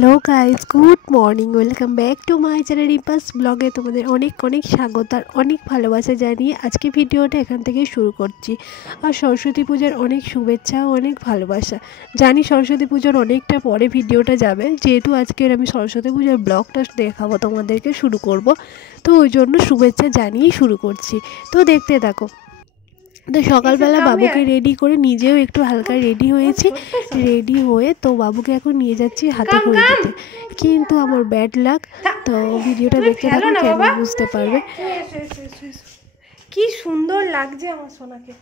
Hello guys, good morning. Welcome back to my channel রিম্পাস ব্লগে। তোমাদের অনেক অনেক স্বাগত আর অনেক ভালোবাসা জানিয়ে আজকে ভিডিওটা এখান থেকে শুরু করছি। আর সরস্বতী পূজার অনেক শুভেচ্ছা ও অনেক ভালোবাসা। জানি সরস্বতী পুজোর অনেকটা পরে ভিডিওটা যাবে, যেহেতু আজকের আমি সরস্বতী পূজার ব্লগটা দেখাবো তোমাদেরকে, শুরু করব। তো ওই জন্য শুভেচ্ছা জানিয়েই শুরু করছি। তো দেখতে থাকো। তো সকালবেলা বাবুকে রেডি করে নিজেও একটু হালকা রেডি হয়েছি। রেডি হয়ে তো বাবুকে এখন নিয়ে যাচ্ছি হাতে খড়ি দিতে, কিন্তু আমার ব্যাড লাক। তো ভিডিওটা দেখতে থাকো, কেন বুঝতে পারবে। কি সুন্দর লাগছে আমার সোনাকে।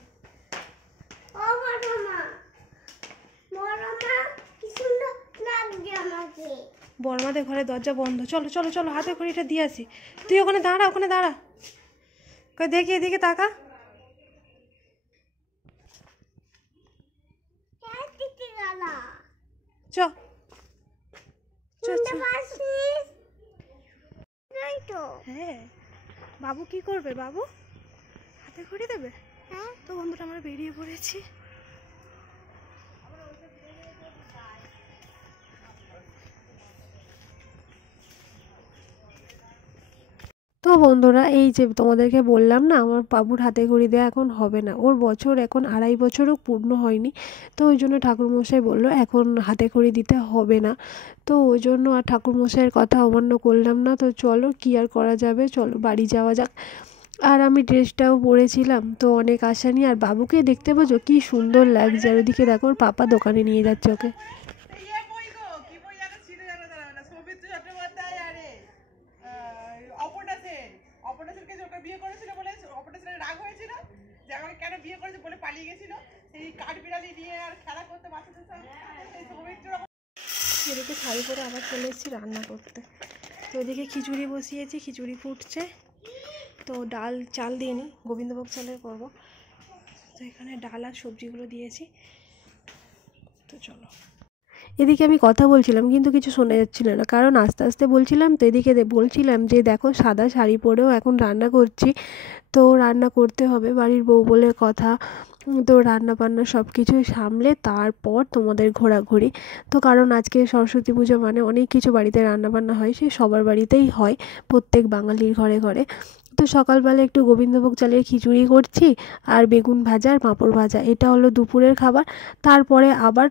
বড়মাদের ঘরে দরজা বন্ধ। চলো চলো চলো, হাতে খড়িটা দিয়ে আসি। তুই ওখানে দাঁড়া, ওখানে দাঁড়া। দেখি এদিকে তাকা। চ হ্যাঁ, বাবু কি করবে? বাবু হাতে খড়ি দেবে। হ্যাঁ, তো বন্ধুরা আমরা বেরিয়ে পড়েছি। তো বন্ধুরা, এই যে তোমাদেরকে বললাম না, আমার বাবুর হাতে খড়ি দেওয়া এখন হবে না। ওর বছর এখন 2.5 বছরও পূর্ণ হয়নি। তো ওই জন্য ঠাকুরমশাই বললো এখন হাতে খড়ি দিতে হবে না। তো ওই জন্য আর ঠাকুরমশাইয়ের কথা অমান্য করলাম না। তো চলো, কি আর করা যাবে, চলো বাড়ি যাওয়া যাক। আর আমি ড্রেসটাও পরেছিলাম, তো অনেক আশা নিয়ে। আর বাবুকে দেখতে পাচ্ছ কি সুন্দর লাগছে। আর ওদিকে দেখো, ওর পাপা দোকানে নিয়ে যাচ্ছে ওকে। বিয়ে করেছিল বলে অপরেশনের রাগ হয়েছিল যে আমাকে কেন বিয়ে করেছে বলে পালিয়ে গেছিল। সেই কাঠ বিড়ালি নিয়ে আর খেলা করতে বাচ্চাদের সঙ্গে। এদিকে শাড়ি পরে আবার চলে এসেছি রান্না করতে। তো ওদিকে খিচুড়ি বসিয়েছি, খিচুড়ি ফুটছে। তো ডাল চাল দিয়ে নিই, গোবিন্দভোগ চালের করবো। তো এখানে ডাল আর সবজিগুলো দিয়েছি। তো চলো। এদিকে আমি কথা বলছিলাম কিন্তু কিছু শোনা যাচ্ছিল না, কারণ আস্তে আস্তে বলছিলাম। তো এদিকে বলছিলাম যে দেখো, সাদা শাড়ি পরেও এখন রান্না করছি। তো রান্না করতে হবে, বাড়ির বউ বলে কথা। তো রান্না বান্না সব কিছুই সামলে তারপর তোমাদের ঘোরাঘুরি। তো কারণ আজকে সরস্বতী পুজো মানে অনেক কিছু বাড়িতে রান্না বান্না হয়, সে সবার বাড়িতেই হয়, প্রত্যেক বাঙালির ঘরে ঘরে। তো সকালবেলা একটু গোবিন্দভোগ চালের খিচুড়ি করছি, আর বেগুন ভাজা আর পাঁপড় ভাজা, এটা হলো দুপুরের খাবার। তারপরে আবার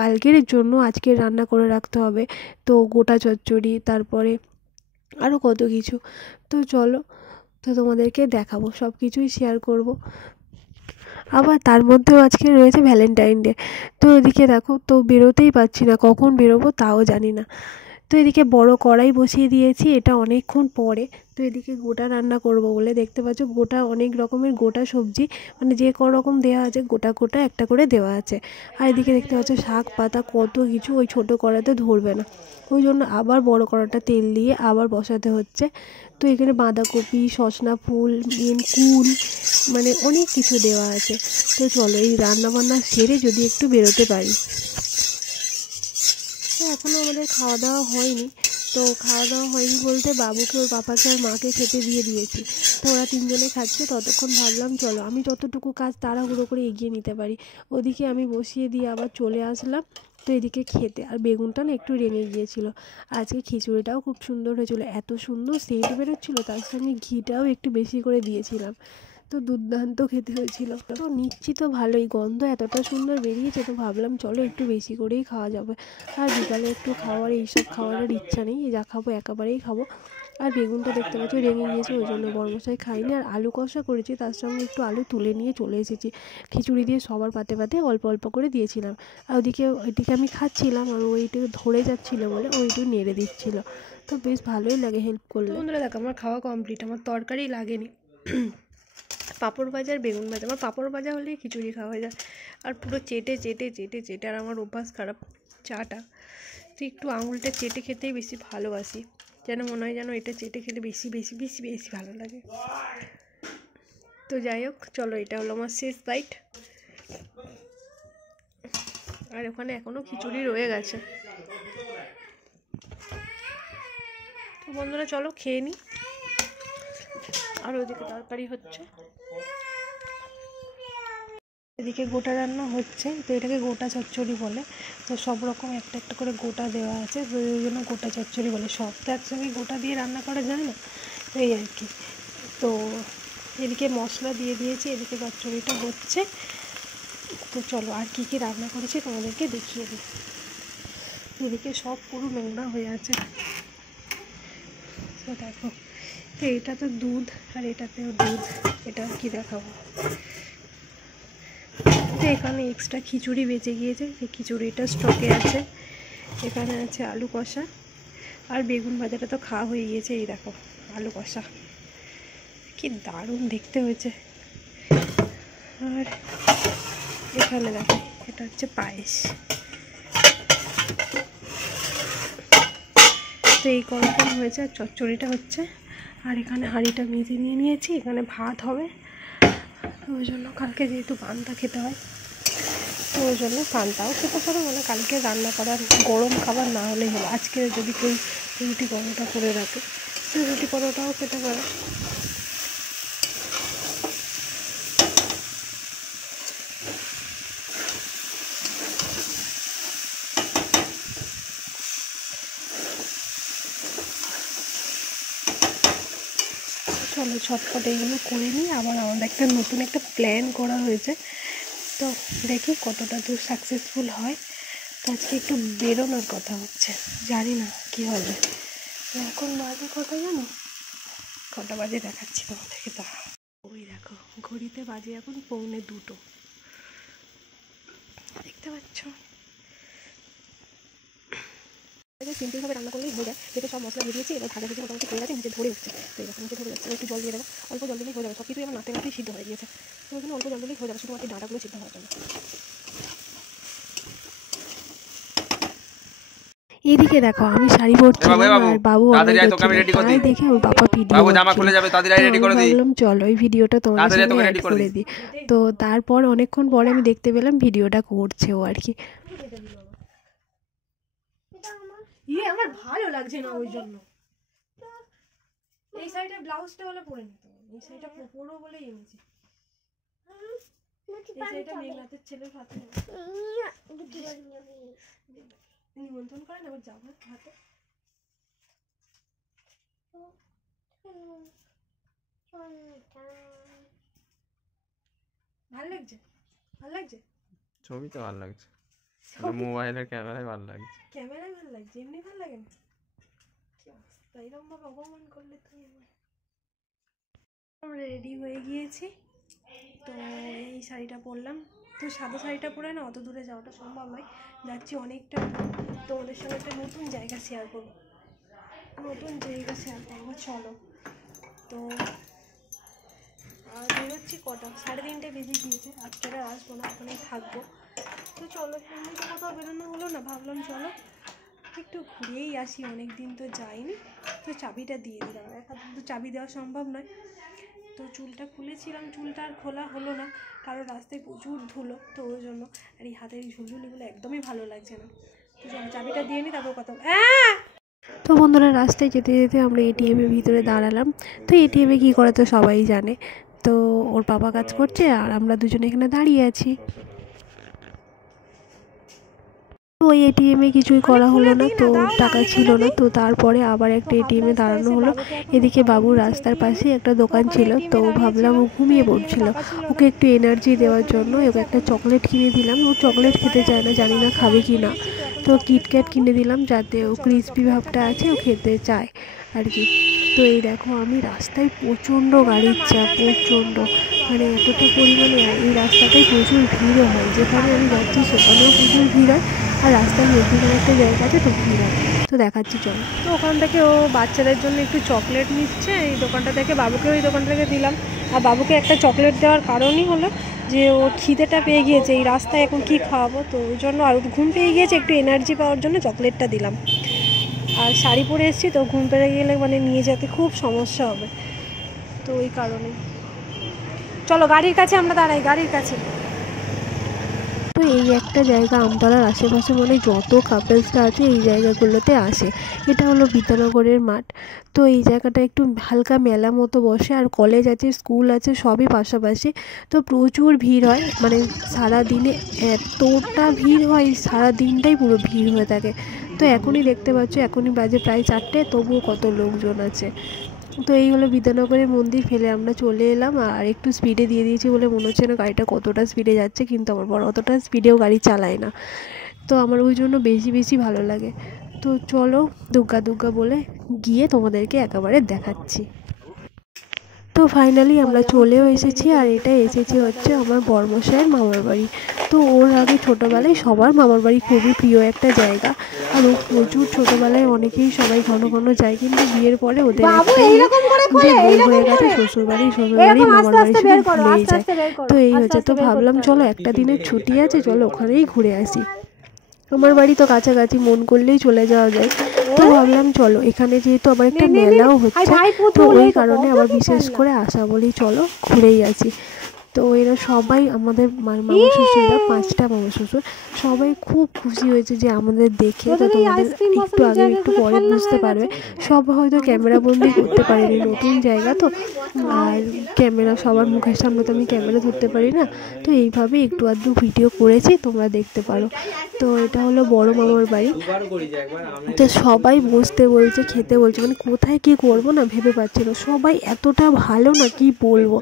কালকের জন্য আজকে রান্না করে রাখতে হবে। তো গোটা চচ্চড়ি, তারপরে আরও কত কিছু। তো চলো, তো তোমাদেরকে দেখাবো, সব কিছুই শেয়ার করব। আবার তার মধ্যেও আজকে রয়েছে ভ্যালেন্টাইন ডে। তো এদিকে দেখো, তো বেরোতেই পারছি না, কখন বেরোবো তাও জানি না। তো এদিকে বড় কড়াই বসিয়ে দিয়েছি, এটা অনেকক্ষণ পরে। তো এদিকে গোটা রান্না করব বলে দেখতে পাচ্ছ, গোটা অনেক রকমের গোটা সবজি, মানে যে রকম দেওয়া আছে গোটা গোটা একটা করে দেওয়া আছে। আর এদিকে দেখতে পাচ্ছ শাক পাতা কত কিছু, ওই ছোটো কড়াতে ধরবে না, ওই জন্য আবার বড় কড়াটা তেল দিয়ে আবার বসাতে হচ্ছে। তো এখানে বাঁধাকপি, সজনা ফুল, কুল, মানে অনেক কিছু দেওয়া আছে। তো চলো, এই রান্নাবান্না সেরে যদি একটু বেরোতে পারি। তো এখনও আমাদের খাওয়া দাওয়া হয়নি। তো খাওয়া দাওয়া হয়নি বলতে বাবুকে, ওর পাপাকে আর মাকে খেতে দিয়ে দিয়েছি। তো ওরা তিনজনে খাচ্ছে, ততক্ষণ ভাবলাম চলো আমি যতটুকু কাজ তাড়াহুড়ো করে এগিয়ে নিতে পারি। ওদিকে আমি বসিয়ে দিয়ে আবার চলে আসলাম। তো এদিকে খেতে, আর বেগুনটা না একটু রেঙে গিয়েছিলো। আজকে খিচুড়িটাও খুব সুন্দর হয়েছিলো, এত সুন্দর সেন্ট বেরোচ্ছিলো, তার সঙ্গে ঘিটাও একটু বেশি করে দিয়েছিলাম। তো দুর্দান্ত খেতে হয়েছিল। তো নিচ্ছি তো ভালোই, গন্ধ এতটা সুন্দর বেরিয়েছে, তো ভাবলাম চলো একটু বেশি করেই খাওয়া যাবে। আর বিকালে একটু খাওয়ার, এইসব খাওয়ার ইচ্ছা নেই, যা খাবো একেবারেই খাবো। আর বেগুনটা দেখতে পাচ্ছি রেঙে গিয়েছে, ওই জন্য বড়মশাই খাইনি। আর আলু কষা করেছি, তার সঙ্গে একটু আলু তুলে নিয়ে চলে এসেছি। খিচুড়ি দিয়ে সবার পাতে পাতে অল্প অল্প করে দিয়েছিলাম। আর ওইদিকে আমি খাচ্ছিলাম, আর ওইটা ধরে যাচ্ছিলো বলে ওইটু নেড়ে দিচ্ছিলো। তো বেশ ভালোই লাগে হেল্প করলে। বন্ধুরা দেখো, আমার খাওয়া কমপ্লিট, আমার তরকারি লাগেনি। পাঁপড় ভাজা আর বেগুন ভাজা, আমার পাঁপড় ভাজা হলেই খিচুড়ি খাওয়া হয়ে যায়। আর পুরো চেটে চেটে চেটে চেটে, আর আমার অভ্যাস খারাপ চাটা। তো একটু আঙুলটা চেটে খেতেই বেশি ভালোবাসি, যেন মনে হয় যেন এটা চেটে খেলে বেশি বেশি বেশি বেশি ভালো লাগে। তো যাই হোক, চলো, এটা হলো আমার শেষ বাইট। আর ওখানে এখনও খিচুড়ি রয়ে গেছে। তো বন্ধুরা চলো খেয়ে নিই। আর ওইদিকে তরকারি হচ্ছে। এদিকে গোটা রান্না হচ্ছে, তো এটাকে গোটা চচ্চড়ি বলে। তো সব রকম একটা একটা করে গোটা দেওয়া আছে, তো ওই জন্য গোটা চচ্চড়ি বলে। সব তো একসঙ্গে গোটা দিয়ে রান্না করা যায় না, এই আর কি। তো এদিকে মশলা দিয়ে দিয়েছি, এদিকে চচ্চড়িটা হচ্ছে। তো চলো আর কি কি রান্না করেছি তোমাদেরকে দেখিয়ে দিই। এদিকে সব পুরো নোংরা হয়ে আছে, তো দেখো। তো এটা তো দুধ, আর এটাতেও দুধ, এটা কি দেখাবো। তো এখানে এক্সট্রা খিচুড়ি বেঁচে গিয়েছে, সেই খিচুড়িটা স্টকে আছে। এখানে আছে আলু কষা, আর বেগুন ভাজাটা তো খাওয়া হয়ে গিয়েছে। এই দেখো আলু কষা, কি দারুণ দেখতে হয়েছে। আর এখানে দেখো এটা হচ্ছে পায়েস। তো এই রকম হয়েছে, আর চচ্চড়িটা হচ্ছে। আর এখানে হাঁড়িটা মেজে নিয়ে নিয়েছি, এখানে ভাত হবে। ওই জন্য কালকে যেহেতু পান্তা খেতে হয়, তো ওই জন্য পান্তাও খেতে পারো, মানে কালকে রান্না করার গরম খাবার না হলেই হলো। আজকে যদি কেউ রুটি পরোটা করে রাখে, তো রুটি পরোটাও খেতে পারো। চলো ঝটপট এইগুলো করে নিই। আবার আমাদের একটা নতুন একটা প্ল্যান করা হয়েছে, তো দেখি কতটা দূর সাকসেসফুল হয়। তো আজকে একটু বেরোনোর কথা হচ্ছে, জানি না কি হবে। এখন বাজে কটা জানো, কটা বাজে দেখাচ্ছি তোমাদেরকে। তা ওই দেখো ঘড়িতে বাজে এখন 1:45, দেখতে পাচ্ছ। সিম্পলভাবে রান্না করলেই হয়ে যায়, যেহেতু সব মশলা দিয়ে দিয়েছি। এবার ভাজা ভুজি মোটামুটি হয়ে গেছে, নিচে ধরে উঠছে। তো এরকম নিচে ধরে যাচ্ছে, একটু জল দিয়ে দেবো, অল্প জল দিলেই হয়ে যাবে। সব কিছুই আমার নাড়তে নাড়তেই সিদ্ধ হয়ে গিয়েছে, তো ওই জন্য অল্প জল দিলেই হয়ে যাবে, শুধুমাত্র ডাঁটাগুলো সিদ্ধ হওয়ার জন্য। এদিকে দেখো আমি শাড়ি পরছিলাম, আর বাবু অনলাইন করছিল, তাই দেখে ওর বাবা ভিডিও ভাবলাম চলো এই ভিডিওটা তোমাদের সঙ্গে অ্যাড করে দিই। তো তারপর অনেকক্ষণ পরে আমি দেখতে পেলাম ভিডিওটা করছে ও আর কি। আমার ভালো লাগছে না, ওই জন্য এই সাইডের ব্লাউজটা হলে পরে নিতে হবে। এই সাইডটা পরবো বলেই এনেছি। এই সাইডটা মেঘনাথের ছেলের হাতে নিমন্ত্রণ করেন, আবার যাবো হাতে। ভালো লাগছে, ভালো লাগছে, ছবি তো ভালো লাগছে, মোবাইলের ক্যামেরায় ভালো লাগছে। ক্যামেরায় ভালো লাগছে, এমনি ভালো লাগে না। কি অবস্থা, এরকম ভাবে অপমান করলে তুমি আমার। আমরা রেডি হয়ে গিয়েছি, তো এই শাড়িটা পরলাম। তো সাদা শাড়িটা পরে না অত দূরে যাওয়াটা সম্ভব নয়, যাচ্ছি অনেকটা দূর। তোমাদের সঙ্গে একটা নতুন জায়গা শেয়ার করবো, চলো। তো আর বেরোচ্ছি কটা, 3:30 বেজে গিয়েছে। আজকে আর আসবো না, ওখানেই থাকবো। তো চলো, এমনি তো কোথাও বেরোনো হলো না, ভাবলাম চলো একটু ঘুরেই আসি, অনেক দিন তো যাইনি। তো চাবিটা দিয়ে দিলাম, এখন তো চাবি দেওয়া সম্ভব নয়। তো চুলটা খুলেছিলাম, চুলটা আর খোলা হলো না, কারণ রাস্তায় প্রচুর ধুলো, তো ওই জন্য। আর এই হাতের ঝুলঝুলিগুলো একদমই ভালো লাগছে না। তো চলো চাবিটা দিয়ে নিই, তারপর কথা। তো বন্ধুরা রাস্তায় যেতে যেতে আমরা এটিএমের ভিতরে দাঁড়ালাম। তো এটিএমে কী করে তো সবাই জানে। তো ওর বাবা কাজ করছে, আর আমরা দুজনে এখানে দাঁড়িয়ে আছি। ওই এটিএমে কিছুই করা হলো না, তো টাকা ছিল না। তো তারপরে আবার একটা এটিএমে দাঁড়ানো হলো। এদিকে বাবু রাস্তার পাশে একটা দোকান ছিল, তো ভাবলাম ও ঘুমিয়ে পড়ছিল, ওকে একটু এনার্জি দেওয়ার জন্য ওকে একটা চকলেট কিনে দিলাম। ও চকলেট খেতে চায় না, জানি না খাবে কি না। তো কিটক্যাট কিনে দিলাম, যাতে ও ক্রিসপি ভাবটা আছে ও খেতে চায় আর কি। তো এই দেখো আমি রাস্তায় প্রচণ্ড গাড়ির চাপ, প্রচণ্ড, মানে এতটা পরিমাণে। এই রাস্তাটায় প্রচুর ভিড়ও হয়, যেখানে আমি যাচ্ছি সেখানেও প্রচুর ভিড় হয়। আর রাস্তার মধ্যখানে একটা জায়গা আছে, তো ভিড় হয়। তো দেখাচ্ছি চলো। তো ওখান থেকে ও বাচ্চাদের জন্য একটু চকলেট নিচ্ছে, এই দোকানটা থেকে। বাবুকেও এই দোকানটা থেকে দিলাম। আর বাবুকে একটা চকলেট দেওয়ার কারণই হলো যে ওর খিদেটা পেয়ে গিয়েছে, এই রাস্তায় এখন কি খাওয়াবো, তো ওই জন্য। আর ঘুম পেয়ে গিয়েছে, একটু এনার্জি পাওয়ার জন্য চকলেটটা দিলাম। আর শাড়ি পরে এসেছি, তো ঘুম পেয়ে গেলে মানে নিয়ে যেতে খুব সমস্যা হবে, তো ওই কারণে। চলো গাড়ির কাছে আমরা দাঁড়াই, গাড়ির কাছে। তো এই এই একটা জায়গা আমতলার আশেপাশে মানে যত কাপেলসরা আছে এই জায়গাগুলোতে আসে। এটা হলো বিদ্যানগরের মাঠ। তো এই জায়গাটা একটু হালকা মেলা মতো বসে, আর কলেজ আছে, স্কুল আছে, সবই পাশাপাশি। তো প্রচুর ভিড় হয়, মানে সারাদিনে এতটা ভিড় হয়, সারা দিনটাই পুরো ভিড় হয়ে থাকে। তো এখনই দেখতে পাচ্ছ, এখনই বাজে প্রায় 4টে, তবুও কত লোকজন আছে। তো এই হলো বিদ্যানগরের মন্দির। ফেলে আমরা চলে এলাম, আর একটু স্পিডে দিয়ে দিয়েছি বলে মনে হচ্ছে না গাড়িটা কতটা স্পিডে যাচ্ছে, কিন্তু আমার বড় অতটা স্পিডেও গাড়ি চালায় না, তো আমার ওই জন্য বেশি বেশি ভালো লাগে। তো চলো দুর্গা দুর্গা বলে গিয়ে তোমাদেরকে একেবারে দেখাচ্ছি। তো ফাইনালি আমরা চলেও এসেছি, আর এটা এসেছি হচ্ছে আমার বড়মশাইয়ের মামার বাড়ি। তো ওর আগে ছোটোবেলায় সবার মামার বাড়ি খুবই প্রিয় একটা জায়গা, আর ও প্রচুর ছোটোবেলায় অনেকেই সবাই ঘন ঘন যায়, কিন্তু বিয়ের পরে ওদের যে বই হয়ে গেছে শ্বশুরবাড়ি মামার বাড়ি শুধু ভুলেই যায়। তো এই হচ্ছে, তো ভাবলাম চলো একটা দিনের ছুটি আছে, চলো ওখানেই ঘুরে আসি। আমার বাড়ি তো কাছাকাছি, মন করলেই চলে যাওয়া যায়। তো ভাবলাম চলো, এখানে যেহেতু আবার একটা মেলাও হচ্ছে, তো ওই কারণে আবার বিশেষ করে আসা বলি চলো ঘুরেই আসি। তো এরা সবাই আমাদের মামা শ্বশুররা 5টা মামা শ্বশুর সবাই খুব খুশি হয়েছে যে আমাদের দেখে। তো তোমাদের একটু আগে একটু পরে বুঝতে পারবে, সব হয়তো ক্যামেরা বন্দি করতে পারিনি, নতুন জায়গা তো, আর ক্যামেরা সবার মুখের সামনে তো আমি ক্যামেরা ধরতে পারি না, তো এইভাবে একটু আধটু ভিডিও করেছি, তোমরা দেখতে পারো। তো এটা হলো বড় মামার বাড়ি। তো সবাই বসতে বলছে, খেতে বলছে, মানে কোথায় কী করবো না ভেবে পাচ্ছি না। সবাই এতটা ভালো না কি বলবো,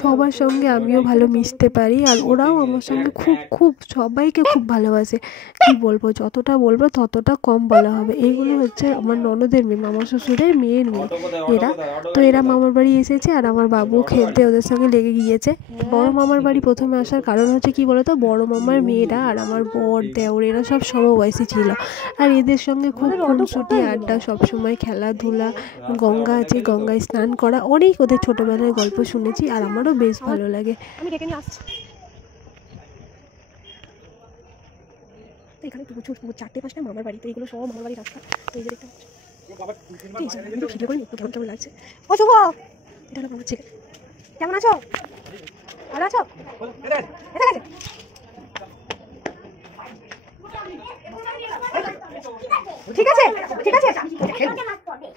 সবার সঙ্গে আমিও ভালো মিশতে পারি, আর ওরাও আমার সঙ্গে খুব খুব সবাইকে খুব ভালোবাসে। কি বলবো, যতটা বলবো ততটা কম বলা হবে। এইগুলো হচ্ছে আমার ননদের মেয়ে, মামা শ্বশুরের মেয়ের মেয়ে এরা। তো এরা মামার বাড়ি এসেছে, আর আমার বাবু খেলতে ওদের সঙ্গে লেগে গিয়েছে। বড় মামার বাড়ি প্রথমে আসার কারণ হচ্ছে কি বলতো, বড় মামার মেয়েরা আর আমার বর দেওর এরা সব সমবয়সী ছিল, আর এদের সঙ্গে খুব খুনসুটি আড্ডা, সবসময় খেলাধুলা, গঙ্গা আছে, গঙ্গায় স্নান করা, অনেক ওদের ছোটোবেলার গল্প শুনেছি, আর আমারও বেশ ভালো লাগে। আমি ডেকে নিয়ে আসছি। এখানে প্রচুর 4টে-5টা মামার বাড়ি, তো এগুলো সব মামার বাড়ির রাস্তা। তো এই যে দেখতে পাচ্ছি, ভিডিও করি একটু কেমন কেমন লাগছে। ও শুভ, এটা হলো আমার ছেলে। কেমন আছো? ভালো আছো? ঠিক আছে ঠিক আছে,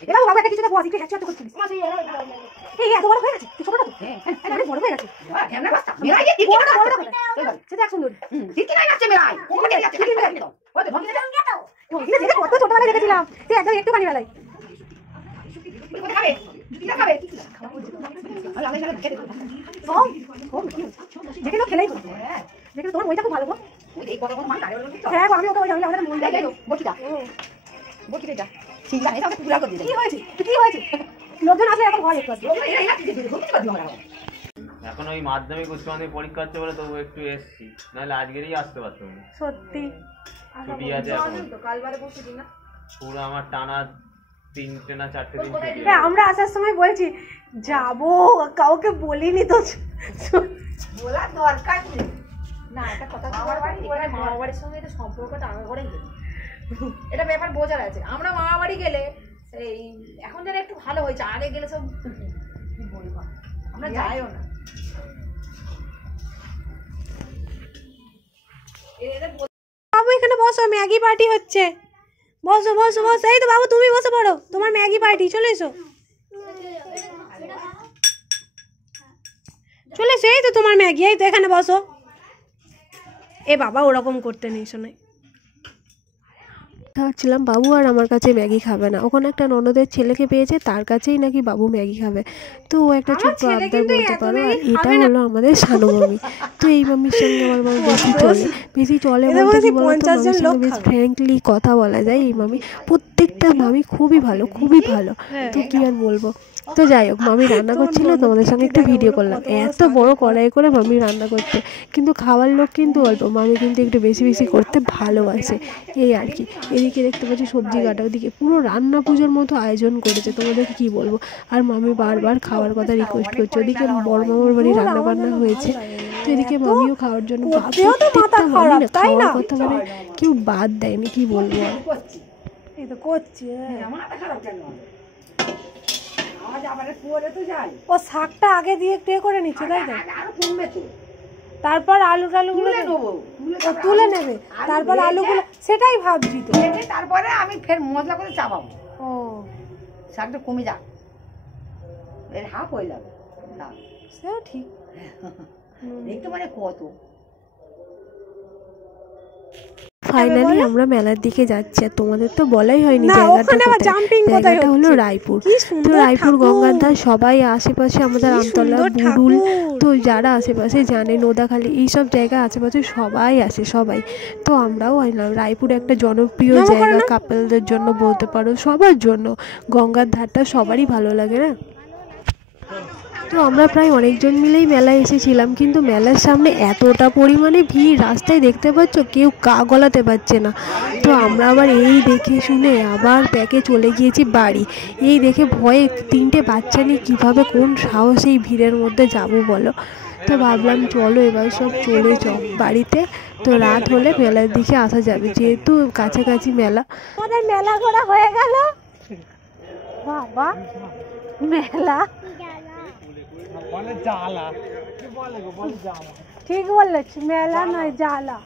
এবার বাবা একটা কিছুতে বস, একটু হ্যাচা করছিস। এই এত বড় হয়ে গেছে, তুই ছোটটা তো? হ্যাঁ অনেক বড় হয়ে গেছে। মেরাই কি বড়টা বড়টা কোথায়? সেটা এক সুন্দর ঠিক কি নাই আছে মেরাই, ওকে আছে ঠিক আছে দাও ওই তো ভঙ্গি দাও তো, ওই যে কত ছোটবেলায় দেখেছিলাম, তুই একদম একটু খানি বেলায় কোথায় খাবে, কি খাবে আরে আগে আগে খেতে দাও ও দেখে তো খেলাই করতে। হ্যাঁ দেখে তোমার ওইটা খুব ভালো গো, ওই এই কথা কথা মান গাড়ি হলো তো। হ্যাঁ আমি ওকে ওই আমাদের মই দেয় তো বটিটা বটিটা ঠিক আছে, এটা ওকে পুরা করে দিই। কি হয়েছে কি হয়েছে, লোকজন আসলে এখন হয় একটু এখন ওই মাধ্যমিক উচ্চ মাধ্যমিক পরীক্ষা হচ্ছে বলে তবু একটু এসছি, নাহলে আজকেরই আসতে পারতাম না। সত্যি ছুটি আছে এখন তো, কালবারে বসে দিন না, পুরো আমার টানা 3টে না 4টে দিন ছুটি। হ্যাঁ আমরা আসার সময় বলছি যাবো, কাউকে বলিনি তো, বলার দরকার নেই না। একটা কথা, মামা বাড়ির সঙ্গে এটা সম্পর্কটা আগে করেই এটা ব্যাপার বোঝার আছে। আমরা মামা বাড়ি গেলে এই এখন যেন একটু ভালো হয়েছে, আগে গেলে সব কি বলবো, আমরা যাইও না। বাবু এখানে বসো, ম্যাগি পার্টি হচ্ছে, বসো বসো বসো। এই তো বাবু তুমি বসে পড়ো, তোমার ম্যাগি পার্টি, চলে এসো চলে এসো। এই তো তোমার ম্যাগি, এই তো এখানে বসো। এ বাবা ওরকম করতে নেই, শোনাই ভাবছিলাম বাবু আর আমার কাছে ম্যাগি খাবে না, ওখানে একটা ননদের ছেলেকে পেয়েছে, তার কাছেই নাকি বাবু ম্যাগি খাবে। তো ও একটা ছোট্ট আবদার বলতে পারো, আর এটা হলো আমাদের সানু মামি। তো এই মামির সঙ্গে আমার বাবু বেশি চলে বলতে কি বলতো, মামির সঙ্গে বেশ ফ্র্যাঙ্কলি কথা বলা যায়। এই মামি প্রত্যেকটা মামি খুবই ভালো খুবই ভালো, তো কি আর বলবো। তো যাই হোক, মামি রান্না করছিল, তোমাদের সঙ্গে একটা ভিডিও করলাম। এত বড় কড়াই করে মামি রান্না করতে, কিন্তু খাওয়ার লোক কিন্তু অল্প, মামি কিন্তু একটু বেশি বেশি করতে ভালোবাসে, এই আর কি। এদিকে দেখতে পাচ্ছি সবজি কাটা, ওদিকে পুরো রান্না পুজোর মতো আয়োজন করেছে, তোমাদেরকে কি বলবো। আর মামি বারবার খাওয়ার কথা রিকোয়েস্ট করছে। ওদিকে বড় মামার বাড়ি রান্না বান্না হয়েছে, তো এদিকে মামিও খাওয়ার জন্য, প্রত্যেকটা মামি না খাওয়ার কথা মানে কেউ বাদ দেয়নি, কি বলবো আর। এই তো করছি, ও শাকটা আগে দিয়ে একটু করে নিচ্ছে, তাই তো তারপর আলু টালুগুলো তুলে নেবে, তারপর আলুগুলো, সেটাই ভাবছি তো। তারপরে আমি ফের মশলা করে চাপাবো। ও শাকটা কমে যাক, এর হাফ হয়ে যাবে। সেও ঠিক। একটু মানে কত ফাইনালি আমরা মেলার দিকে যাচ্ছি। আর তোমাদের তো বলাই হয়নি জায়গাটা হলো রায়পুর। তো রায়পুর গঙ্গার ধার সবাই আশেপাশে, আমাদের আমতলা, বুড়ুল, তো যারা আশেপাশে জানে, নোদাখালী, এইসব জায়গা আশেপাশে সবাই আসে, সবাই। তো আমরাও আইলাম। রায়পুর একটা জনপ্রিয় জায়গা, কাপলদের জন্য বলতে পারো, সবার জন্য। গঙ্গার ধারটা সবারই ভালো লাগে না? তো আমরা প্রায় অনেকজন মিলেই মেলায় এসেছিলাম, কিন্তু মেলার সামনে এতটা পরিমাণে ভিড়, রাস্তায় দেখতে পাচ্ছ কেউ গা গলাতে পারছে না। তো আমরা আবার এই দেখে শুনে আবার ব্যাকে চলে গিয়েছি বাড়ি। এই দেখে ভয়ে 3টে বাচ্চা নিয়ে কীভাবে, কোন সাহস এই ভিড়ের মধ্যে যাব বলো। তো ভাবলাম চলো এবার সব চলে যাও বাড়িতে। তো রাত হলে মেলার দিকে আসা যাবে, যেহেতু কাছাকাছি মেলা। আমাদের মেলা ঘোরা হয়ে গেল। বাবা মেলা ঠিক বলেছ, মেলা নয় জ্বালা।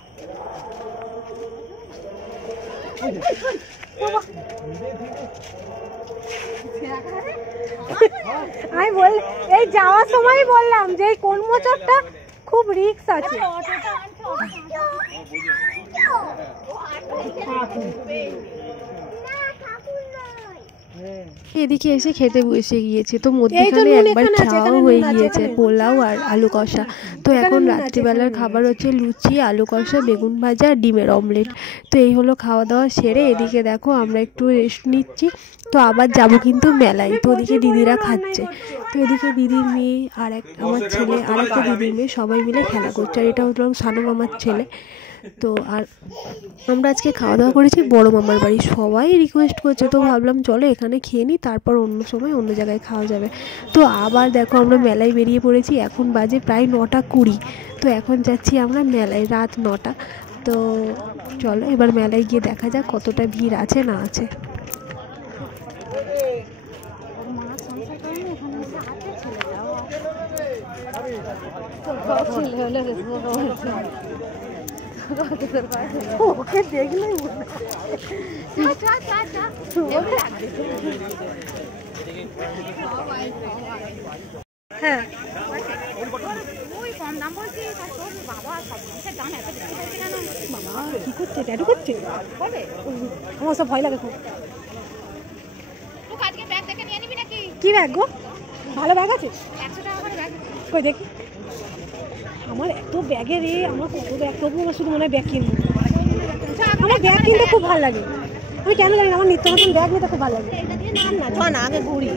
আমি বল, এই যাওয়ার সময় বললাম যে এই কোন মোচরটা খুব রিস্ক আছে। এদিকে এসে খেতে বসে গিয়েছে। তো মধ্যখানে একবার খাওয়াও হয়ে গিয়েছে, পোলাও আর আলু কষা। তো এখন রাত্রিবেলার খাবার হচ্ছে লুচি, আলু কষা, বেগুন ভাজা, ডিমের অমলেট। তো এই হলো খাওয়া দাওয়া সেরে এদিকে দেখো আমরা একটু রেস্ট নিচ্ছি। তো আবার যাব কিন্তু মেলায়। তো ওদিকে দিদিরা খাচ্ছে। তো এদিকে দিদির মেয়ে আর আমার ছেলে আর একটা দিদির মেয়ে সবাই মিলে খেলা করছে। আর এটা হলো সানু মামার ছেলে। তো আর আমরা আজকে খাওয়া দাওয়া করেছি বড় মামার বাড়ি। সবাই রিকোয়েস্ট করছে, তো ভাবলাম চলো এখানে খেয়ে নিই, তারপর অন্য সময় অন্য জায়গায় খাওয়া যাবে। তো আবার দেখো আমরা মেলায় বেরিয়ে পড়েছি। এখন বাজে প্রায় 9:20। তো এখন যাচ্ছি আমরা মেলায়, রাত 9টা। তো চলো এবার মেলায় গিয়ে দেখা যাক কতটা ভিড় আছে না আছে। ওকে দেখলেই হ্যাঁ বাবা কি করছে, ট্যাটু করছে? আমার সব ভয় লাগে খুব। কি ব্যাগ গো? ভালো ব্যাগ আছে? কই দেখি। আমার এত ব্যাগে রে, আমার কত ব্যাগ, তবু আমার শুধু মনে হয় ব্যাগ কিনবো। আমার ব্যাগ কিনতে খুব ভালো লাগে, আমি কেন জানি না, আমার নিত্য নতুন ব্যাগ নিতে খুব ভালো লাগে। না আগে ঘুরি।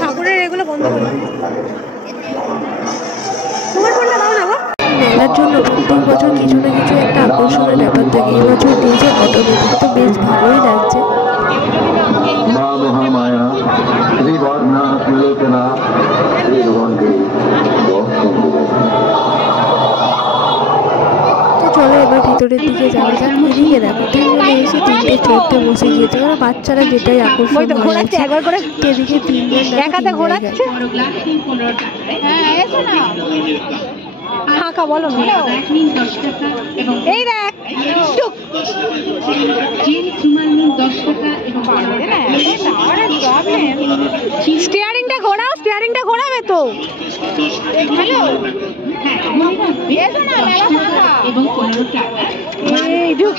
ঠাকুরের এগুলো বন্ধ করে তোমার কোনটা দাও না গো। মেলার জন্য প্রত্যেক বছর কিছু না কিছু একটা আকর্ষণের ব্যাপার থাকে। এবছর ডিজে অটোমেটিক, তো বেশ ভালোই লাগছে। তো চলো এবার ভিতরের দিকে যাওয়া যাক। এদিকে দেখো 3 জনে এসে 3টে চড়তে বসে গিয়েছে। ওরা বাচ্চারা যেটাই আকর্ষণ ঘোরাচ্ছে, এদিকে 3 জন একাতে ঘোরাচ্ছে। ফাঁকা বলো না, এই দেখ স্টিয়ারিংটা ঘোরাও, স্টিয়ারিংটা ঘোরাবে তো। এই ঢুক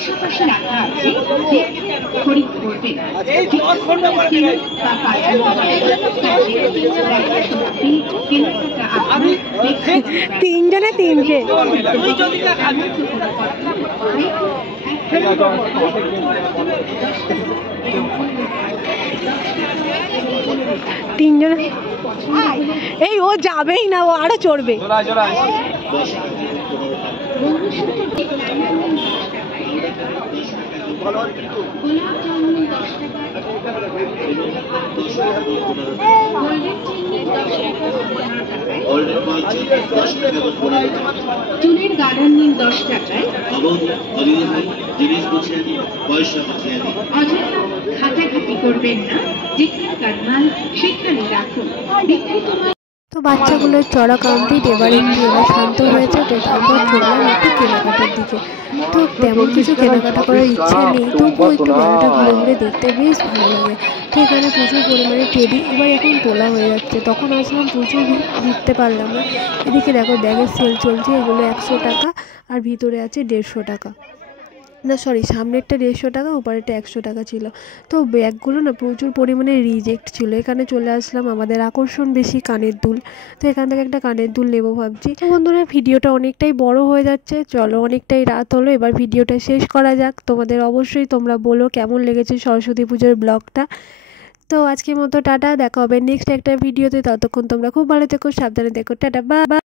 তিনজনে 3টে। তিনজনে এই ও যাবেই না, ও আরো চড়বে। চুলের গার্ডার নিন 10 টাকায়। অযথা খাটাখাটি করবেন না, যেখানকার মাল সেখানে রাখুন। বিক্রিত মাল তো বাচ্চাগুলোর চড়া কমপ্লিট, এবার শান্ত হয়েছে। তো তারপর চললাম একটু কেনাকাটার দিকে। তো তেমন কিছু কেনাকাটা করার ইচ্ছা নেই, তবুও একটু মেলাটা ঘুরে ঘুরে দেখতে বেশ ভালো লাগে। তো এখানে প্রচুর পরিমাণে টেডি এবার এখন তোলা হয়ে যাচ্ছে। তখন আসলাম প্রচুর ঢুকতে পারলাম না। এদিকে দেখো ব্যাগের সেল চলছে, এগুলো 100 টাকা আর ভিতরে আছে 150 টাকা। না সরি, সামনেরটা 150 টাকা, উপরেরটা 100 টাকা ছিল। তো ব্যাগগুলো না প্রচুর পরিমাণে রিজেক্ট ছিল। এখানে চলে আসলাম, আমাদের আকর্ষণ বেশি কানের দুল। তো এখান থেকে একটা কানের দুল নেবো ভাবছি। তো বন্ধুরা, ভিডিওটা অনেকটাই বড় হয়ে যাচ্ছে, চলো অনেকটাই রাত হলো, এবার ভিডিওটা শেষ করা যাক। তোমাদের অবশ্যই তোমরা বলো কেমন লেগেছে সরস্বতী পুজোর ব্লগটা। তো আজকের মতো টাটা, দেখা হবে নেক্সট একটা ভিডিওতে। ততক্ষণ তোমরা খুব ভালো থেকো, সাবধানে থেকো, টাটা, বাই।